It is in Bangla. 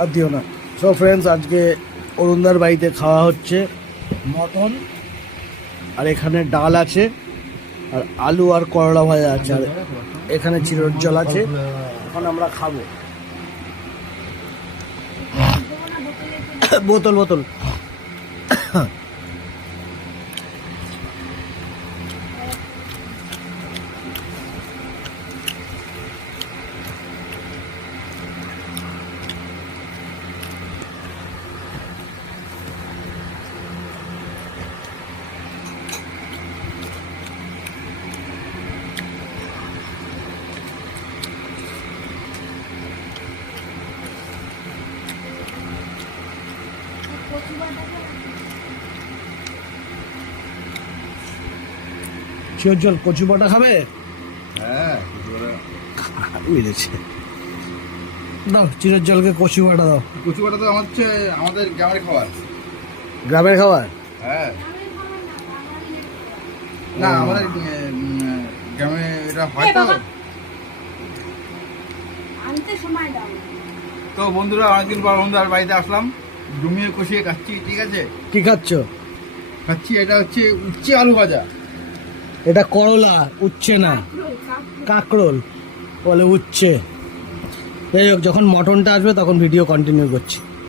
আর দিও না। সো ফ্রেন্ডস, আজকে অরুণদার বাড়িতে খাওয়া হচ্ছে মটন, আর এখানে ডাল আছে, আর আলু আর করলা ভাজা আছে, আর এখানে চিরোর জল আছে। এখন আমরা খাবো। বোতল বোতল। চিরোর জল, কচু বাটা খাবে? হ্যাঁ, বুঝেছে। দাও চিরোর জলকে কচু বাটা দাও। কচু বাটা তো আমাদের গ্রামের খাবার। গ্রামের খাবার? হ্যাঁ, না আমাদের গ্রামে এটা হয় তো। তো বন্ধুরা, অনেকদিন পর বন্ধুর বাড়িতে আসলাম, জমিয়ে কষিয়ে খাচ্ছি। ঠিক আছে, কি খাচ্ছ? খাচ্ছি এটা হচ্ছে উচ্ছে আলু ভাজা। এটা করলা, উচ্ছে না, কাঁকরোল বলে উচ্ছে। যাই হোক, যখন মটনটা আসবে তখন ভিডিও কন্টিনিউ করছি।